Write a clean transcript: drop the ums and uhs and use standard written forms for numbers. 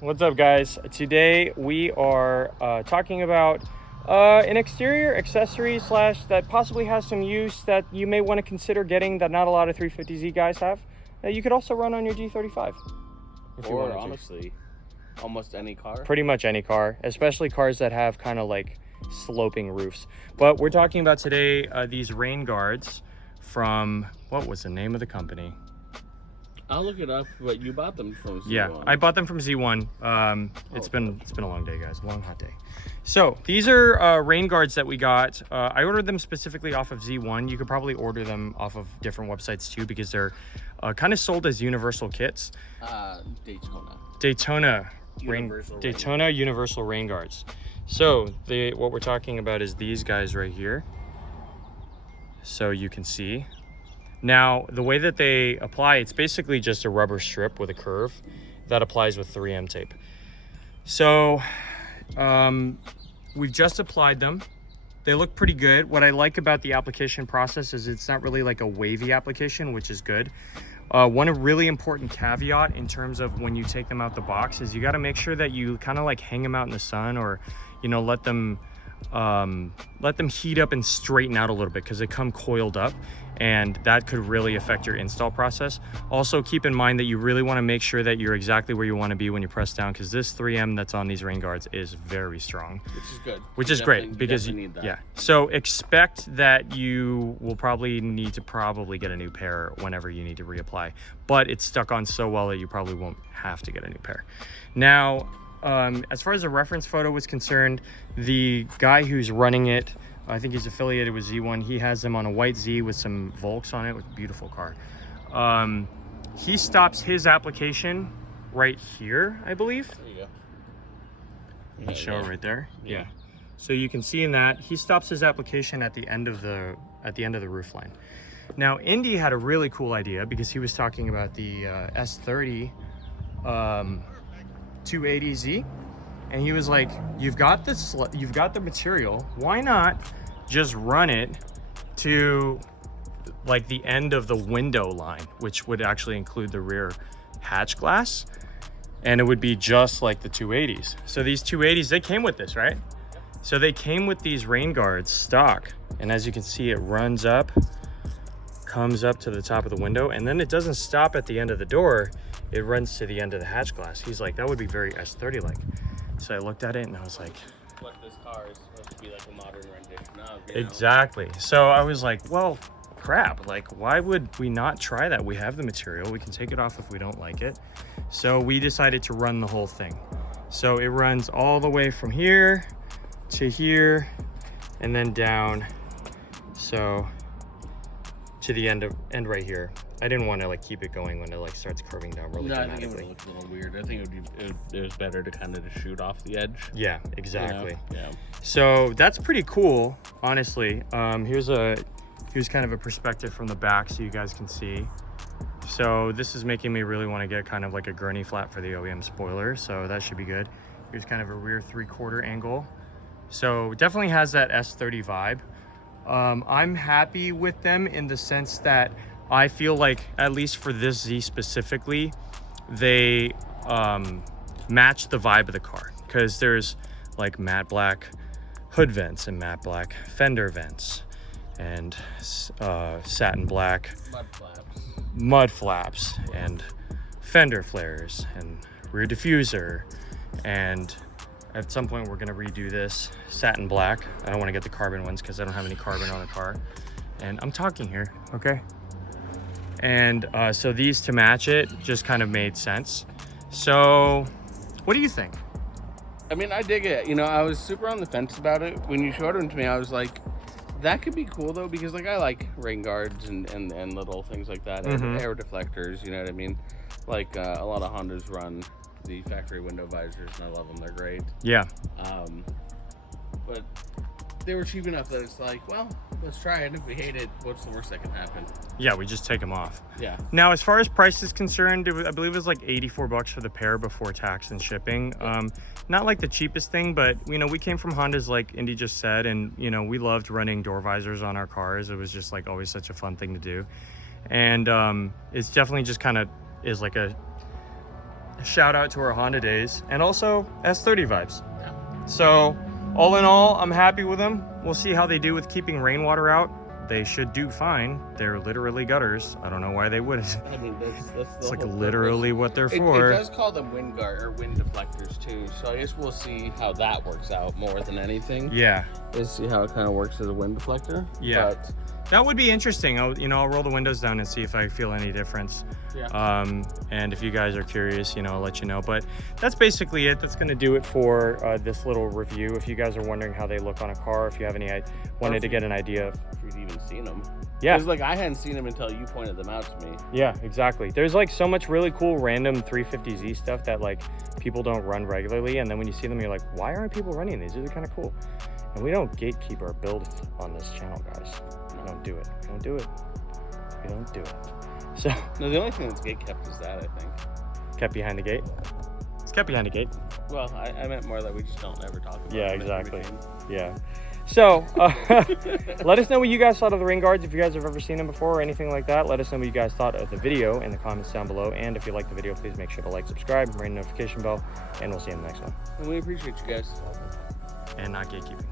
What's up, guys? Today we are talking about an exterior accessory slash that possibly has some use that you may want to consider getting that not a lot of 350Z guys have. You could also run on your G35 if you wanted to. Honestly, almost any car. Pretty much any car, especially cars that have kind of like sloping roofs. But we're talking about today these rain guards from, what was the name of the company? I'll look it up, but you bought them from Z1. Yeah, I bought them from Z1. It's been a long day, guys, a long hot day. So these are rain guards that we got. I ordered them specifically off of Z1. You could probably order them off of different websites too, because they're kind of sold as universal kits. Daytona Universal Rain Guards. So what we're talking about is these guys right here. So you can see. Now, the way that they apply, it's basically just a rubber strip with a curve that applies with 3M tape. So we've just applied them. They look pretty good. What I like about the application process is it's not really like a wavy application, which is good. One really important caveat in terms of when you take them out the box is you got to make sure that you kind of like hang them out in the sun, or let them heat up and straighten out a little bit, because they come coiled up and that could really affect your install process. Also, keep in mind that you really want to make sure that you're exactly where you want to be when you press down, because this 3M that's on these rain guards is very strong, which is good, which is great, because need that. Yeah, so expect that you will probably need to get a new pair whenever you need to reapply, but it's stuck on so well that you probably won't have to get a new pair. Now, as far as the reference photo was concerned, the guy who's running it, I think he's affiliated with Z1. He has them on a white Z with some Volks on it, with a beautiful car. He stops his application right here, I believe. There you go. You can show it right there. Yeah. So you can see in that he stops his application at the end of the roof line. Now, Indy had a really cool idea, because he was talking about the S30 280Z, and he was like, you've got the material, why not just run it to like the end of the window line, which would actually include the rear hatch glass, and it would be just like the 280s. So these 280s, they came with this, right? So they came with these rain guards stock, and as you can see, it runs up, comes up to the top of the window, and then it doesn't stop at the end of the door, it runs to the end of the hatch glass. He's like, that would be very S30 like. So I looked at it and I was like, what this car is supposed to be like a modern rendition of, exactly. So I was like, well, crap, like, why would we not try that? We have the material, we can take it off if we don't like it. So we decided to run the whole thing. So it runs all the way from here to here and then down, so to the end right here. I didn't want to like keep it going when it like starts curving down really dramatically. I think it would look a little weird. I think it was better to kind of just shoot off the edge. Yeah, exactly. Yeah. So that's pretty cool, honestly. Here's kind of a perspective from the back so you guys can see. So this is making me really want to get kind of like a gurney flap for the OEM spoiler, so that should be good. Here's kind of a rear 3/4 angle. So it definitely has that S30 vibe. I'm happy with them in the sense that I feel like, at least for this Z specifically, they match the vibe of the car, because there's like matte black hood vents and matte black fender vents and satin black mud flaps and fender flares and rear diffuser, and at some point we're going to redo this satin black. I don't want to get the carbon ones because I don't have any carbon on the car, and I'm talking here, okay? And so these to match it just kind of made sense. So what do you think? I mean, I dig it. I was super on the fence about it. When you showed them to me, I was like, that could be cool though, because like I like rain guards and little things like that, air deflectors, you know what I mean? Like a lot of Hondas run the factory window visors, and I love them. They're great. Yeah. But they were cheap enough that it's like, well, let's try it. If we hate it, what's the worst that can happen? Yeah, we just take them off. Yeah. Now, as far as price is concerned, I believe it was like $84 for the pair before tax and shipping. Not like the cheapest thing, but we came from Hondas, like Indy just said, and we loved running door visors on our cars. It was just like always such a fun thing to do, and it's definitely just kind of is like a shout out to our Honda days, and also S30 vibes. So all in all, I'm happy with them. We'll see how they do with keeping rainwater out. They should do fine. They're literally gutters. I don't know why they wouldn't. I mean, that's the It's like whole literally purpose. what they're It for. does call them wind guard or wind deflectors too. So I guess we'll see how that works out more than anything. Yeah. Is see how it kind of works as a wind deflector. Yeah. But, That would be interesting. I'll roll the windows down and see if I feel any difference. yeah. And if you guys are curious, I'll let you know. But that's basically it. That's going to do it for this little review. If you guys are wondering how they look on a car, if you have any, wanted to get an idea of. If you've even seen them. Yeah. Because like I hadn't seen them until you pointed them out to me. Yeah, exactly. There's like so much really cool random 350Z stuff that like people don't run regularly. And then when you see them, you're like, why aren't people running these? These are kind of cool. And we don't gatekeep our build on this channel, guys. We don't do it. We don't do it. We don't do it. So No, the only thing that's gate kept is that, I think. kept behind the gate. It's kept behind the gate. Well, I meant more that we just don't ever talk about. Yeah, them in exactly. between. Yeah. So let us know what you guys thought of the rain guards. If you guys have ever seen them before or anything like that, let us know what you guys thought of the video in the comments down below. And if you like the video, please make sure to like, subscribe, ring the notification bell, and we'll see you in the next one. And we appreciate you guys. And not gatekeeping.